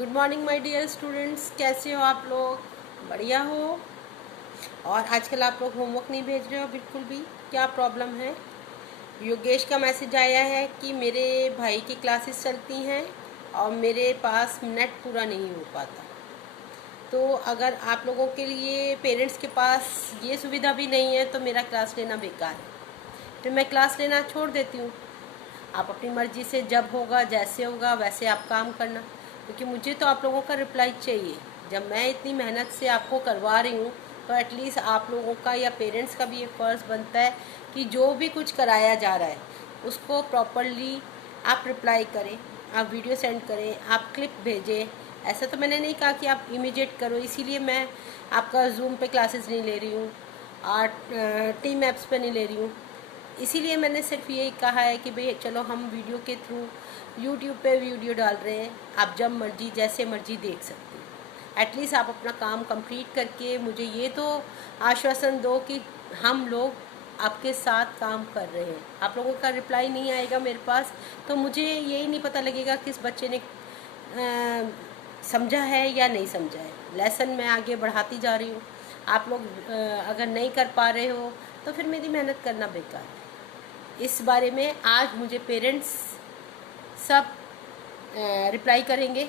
Good morning my dear students, कैसे हो आप लोग? बढ़िया हो? और आजकल आप लोग होमवर्क नहीं भेज रहे हो बिल्कुल भी, क्या प्रॉब्लम है? योगेश का मैसेज आया है कि मेरे भाई की क्लासेस चलती हैं और मेरे पास नेट पूरा नहीं हो पाता। तो अगर आप लोगों के लिए पेरेंट्स के पास ये सुविधा भी नहीं है तो मेरा क्लास लेना बेकार है, तो मैं क्लास लेना छोड़ देती हूँ। आप अपनी मर्ज़ी से जब होगा जैसे होगा वैसे आप काम करना, क्योंकि मुझे तो आप लोगों का रिप्लाई चाहिए। जब मैं इतनी मेहनत से आपको करवा रही हूँ तो एटलीस्ट आप लोगों का या पेरेंट्स का भी एक फ़र्ज़ बनता है कि जो भी कुछ कराया जा रहा है उसको प्रॉपरली आप रिप्लाई करें, आप वीडियो सेंड करें, आप क्लिप भेजें। ऐसा तो मैंने नहीं कहा कि आप इमीडिएट करो, इसीलिए मैं आपका जूम पे क्लासेस नहीं ले रही हूँ और टीम ऐप्स पे नहीं ले रही हूँ। इसीलिए मैंने सिर्फ यही कहा है कि भाई चलो हम वीडियो के थ्रू यूट्यूब पे वीडियो डाल रहे हैं, आप जब मर्जी जैसे मर्जी देख सकते हैं। एटलीस्ट आप अपना काम कंप्लीट करके मुझे ये तो आश्वासन दो कि हम लोग आपके साथ काम कर रहे हैं। आप लोगों का रिप्लाई नहीं आएगा मेरे पास तो मुझे यही नहीं पता लगेगा किस बच्चे ने समझा है या नहीं समझा है। लेसन मैं आगे बढ़ाती जा रही हूँ, आप लोग अगर नहीं कर पा रहे हो तो फिर मेरी मेहनत करना बेकार है। इस बारे में आज मुझे पेरेंट्स सब रिप्लाई करेंगे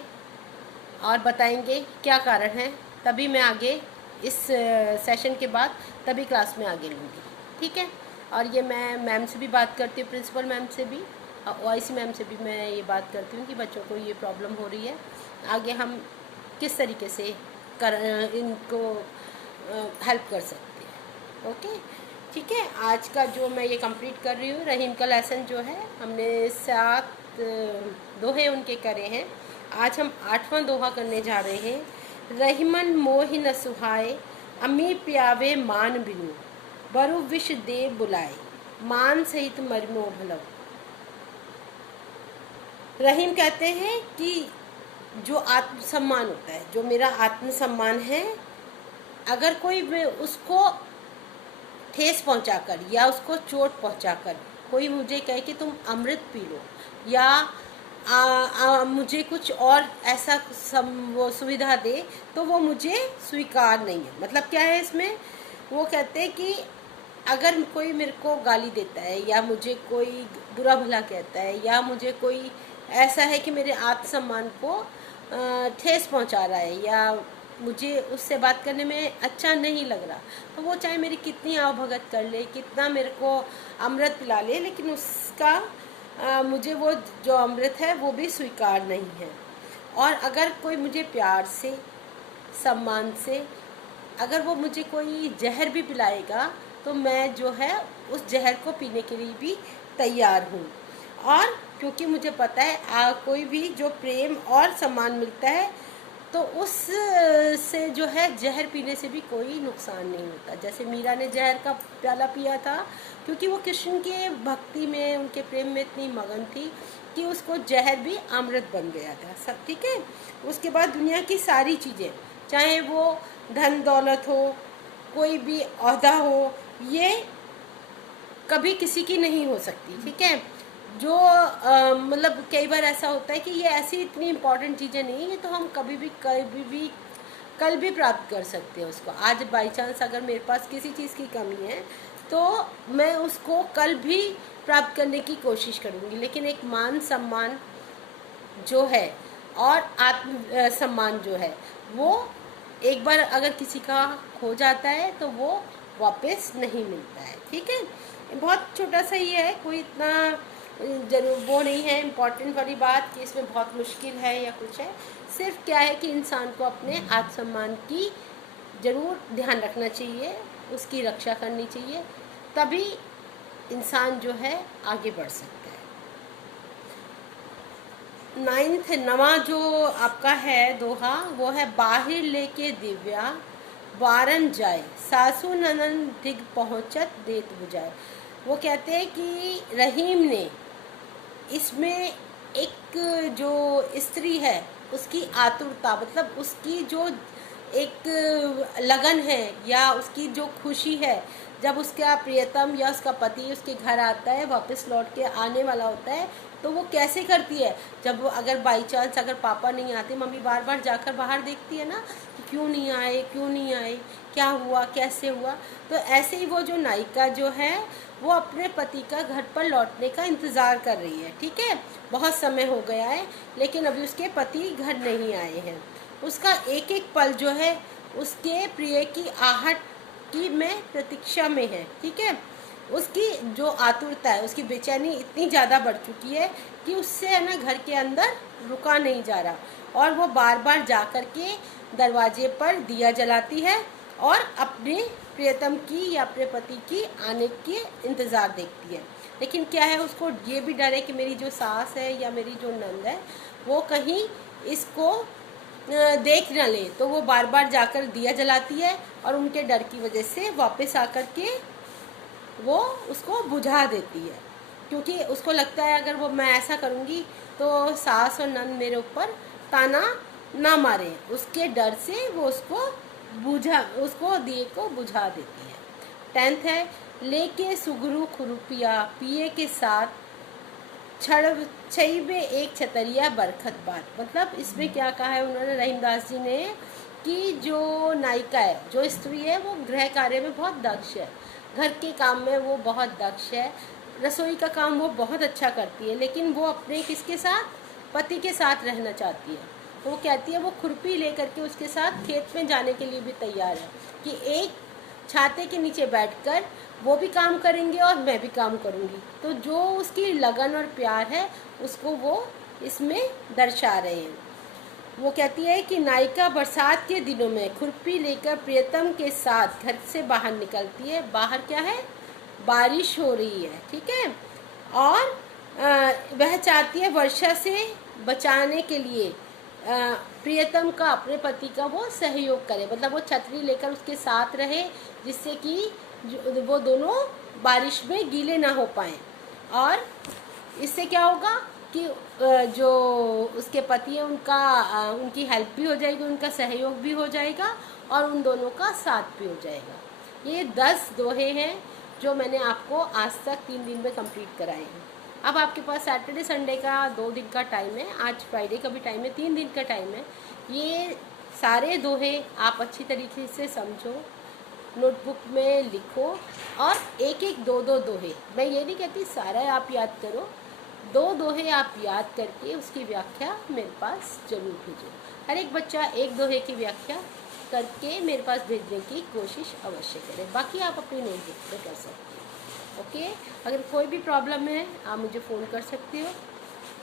और बताएंगे क्या कारण है, तभी मैं आगे इस सेशन के बाद तभी क्लास में आगे लूँगी, ठीक है। और ये मैं मैम से भी बात करती हूँ, प्रिंसिपल मैम से भी, OIC मैम से भी मैं ये बात करती हूँ कि बच्चों को ये प्रॉब्लम हो रही है, आगे हम किस तरीके से इनको हेल्प कर सकते हैं। ओके, ठीक है। आज का जो मैं ये कंप्लीट कर रही हूँ, रहीम का लेसन जो है हमने 7 दोहे उनके करे हैं। आज हम 8वां दोहा करने जा रहे हैं। रहीमन मोहि न सुहाए, अमी प्यावे मान बिनु, बरु विष दे बुलाए, मान सहित मरमो भलव। रहीम कहते हैं कि जो आत्मसम्मान होता है, जो मेरा आत्मसम्मान है, अगर कोई उसको ठेस पहुंचाकर या उसको चोट पहुंचाकर कोई मुझे कहे कि तुम अमृत पी लो या मुझे कुछ और ऐसा वो सुविधा दे, तो वो मुझे स्वीकार नहीं है। मतलब क्या है इसमें? वो कहते हैं कि अगर कोई मेरे को गाली देता है या मुझे कोई बुरा भला कहता है या मुझे कोई ऐसा है कि मेरे आत्मसम्मान को ठेस पहुंचा रहा है या मुझे उससे बात करने में अच्छा नहीं लग रहा, तो वो चाहे मेरी कितनी आवभगत कर ले, कितना मेरे को अमृत पिला ले, लेकिन उसका मुझे वो जो अमृत है वो भी स्वीकार नहीं है। और अगर कोई मुझे प्यार से, सम्मान से, अगर वो मुझे कोई जहर भी पिलाएगा तो मैं जो है उस जहर को पीने के लिए भी तैयार हूँ। और क्योंकि मुझे पता है कोई भी जो प्रेम और सम्मान मिलता है तो उस से जो है जहर पीने से भी कोई नुकसान नहीं होता। जैसे मीरा ने जहर का प्याला पिया था क्योंकि वो कृष्ण के भक्ति में, उनके प्रेम में इतनी मगन थी कि उसको जहर भी अमृत बन गया था। सब ठीक है। उसके बाद दुनिया की सारी चीज़ें, चाहे वो धन दौलत हो, कोई भी ओहदा हो, ये कभी किसी की नहीं हो सकती, ठीक है। जो मतलब कई बार ऐसा होता है कि ये ऐसी इतनी इम्पॉर्टेंट चीज़ें नहीं है तो हम कभी भी कल भी प्राप्त कर सकते हैं उसको। आज बाई चांस अगर मेरे पास किसी चीज़ की कमी है तो मैं उसको कल भी प्राप्त करने की कोशिश करूँगी, लेकिन एक मान सम्मान जो है और आत्म सम्मान जो है वो एक बार अगर किसी का खो जाता है तो वो वापस नहीं मिलता है, ठीक है। बहुत छोटा सा ही है, कोई इतना जरूर वो नहीं है इम्पॉर्टेंट वाली बात कि इसमें बहुत मुश्किल है या कुछ है। सिर्फ क्या है कि इंसान को अपने आत्मसम्मान की ज़रूर ध्यान रखना चाहिए, उसकी रक्षा करनी चाहिए, तभी इंसान जो है आगे बढ़ सकता है। नवा जो आपका है दोहा वो है, बाहिर लेके दिव्या वारन जाए, सासू ननन दिग पहुँचत देत बुझाए। वो कहते हैं कि रहीम ने इसमें एक जो स्त्री है उसकी आतुरता, मतलब उसकी जो एक लगन है या उसकी जो खुशी है जब उसका प्रियतम या उसका पति उसके घर आता है, वापस लौट के आने वाला होता है, तो वो कैसे करती है, जब वो अगर बाई चांस अगर पापा नहीं आते, मम्मी बार बार जाकर बाहर देखती है ना कि क्यों नहीं आए, क्यों नहीं आए, क्या हुआ, कैसे हुआ। तो ऐसे ही वो जो नायिका जो है वो अपने पति का घर पर लौटने का इंतज़ार कर रही है। ठीक है, बहुत समय हो गया है लेकिन अभी उसके पति घर नहीं आए हैं। उसका एक एक पल जो है उसके प्रिय की आहट की में प्रतीक्षा में है। ठीक है, उसकी जो आतुरता है, उसकी बेचैनी इतनी ज़्यादा बढ़ चुकी है कि उससे है ना घर के अंदर रुका नहीं जा रहा, और वो बार बार जा कर के दरवाजे पर दिया जलाती है और अपने प्रियतम की या अपने पति की आने के इंतज़ार देखती है। लेकिन क्या है, उसको ये भी डर है कि मेरी जो सास है या मेरी जो नंद है वो कहीं इसको देख न ले, तो वो बार बार जाकर दिया जलाती है और उनके डर की वजह से वापस आकर के वो उसको बुझा देती है, क्योंकि उसको लगता है अगर वो मैं ऐसा करूँगी तो सास और नंद मेरे ऊपर ताना ना मारे, उसके डर से वो उसको दिए को बुझा देती है। 10th है, लेके सुगरू खुरुपिया पिए के साथ छड़ छई एक छतरिया बरखत बात। मतलब इसमें क्या कहा है उन्होंने, रहीमदास जी ने, कि जो नायिका है, जो स्त्री है, वो गृह कार्य में बहुत दक्ष है, घर के काम में वो बहुत दक्ष है, रसोई का काम वो बहुत अच्छा करती है, लेकिन वो अपने किसके साथ, पति के साथ रहना चाहती है। तो वो कहती है वो खुरपी लेकर के उसके साथ खेत में जाने के लिए भी तैयार है कि एक छाते के नीचे बैठकर वो भी काम करेंगे और मैं भी काम करूंगी। तो जो उसकी लगन और प्यार है उसको वो इसमें दर्शा रहे हैं। वो कहती है कि नायिका बरसात के दिनों में खुरपी लेकर प्रियतम के साथ घर से बाहर निकलती है। बाहर क्या है, बारिश हो रही है। ठीक है, और वह चाहती है वर्षा से बचाने के लिए प्रियतम का, अपने पति का वो सहयोग करे, मतलब वो छतरी लेकर उसके साथ रहे, जिससे कि वो दोनों बारिश में गीले ना हो पाएँ। और इससे क्या होगा कि जो उसके पति है उनकी हेल्प भी हो जाएगी, उनका सहयोग भी हो जाएगा और उन दोनों का साथ भी हो जाएगा। ये 10 दोहे हैं जो मैंने आपको आज तक 3 दिन में कंप्लीट कराए हैं। अब आपके पास सैटरडे संडे का 2 दिन का टाइम है, आज फ्राइडे का भी टाइम है, 3 दिन का टाइम है। ये सारे दोहे आप अच्छी तरीके से समझो, नोटबुक में लिखो और एक एक दो दोहे, मैं ये नहीं कहती सारा आप याद करो, 2 दोहे आप याद करके उसकी व्याख्या मेरे पास ज़रूर भेजो। हर एक बच्चा एक दोहे की व्याख्या करके मेरे पास भेजने की कोशिश अवश्य करें। बाकी आप अपनी नोटबुक में कर सकते हो। ओके, अगर कोई भी प्रॉब्लम है आप मुझे फ़ोन कर सकते हो,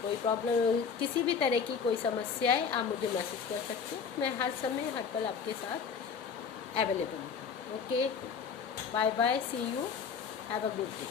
कोई प्रॉब्लम, किसी भी तरह की कोई समस्या है आप मुझे मैसेज कर सकते हो, मैं हर समय हर पल आपके साथ अवेलेबल हूँ। Okay, bye bye, see you, have a good day.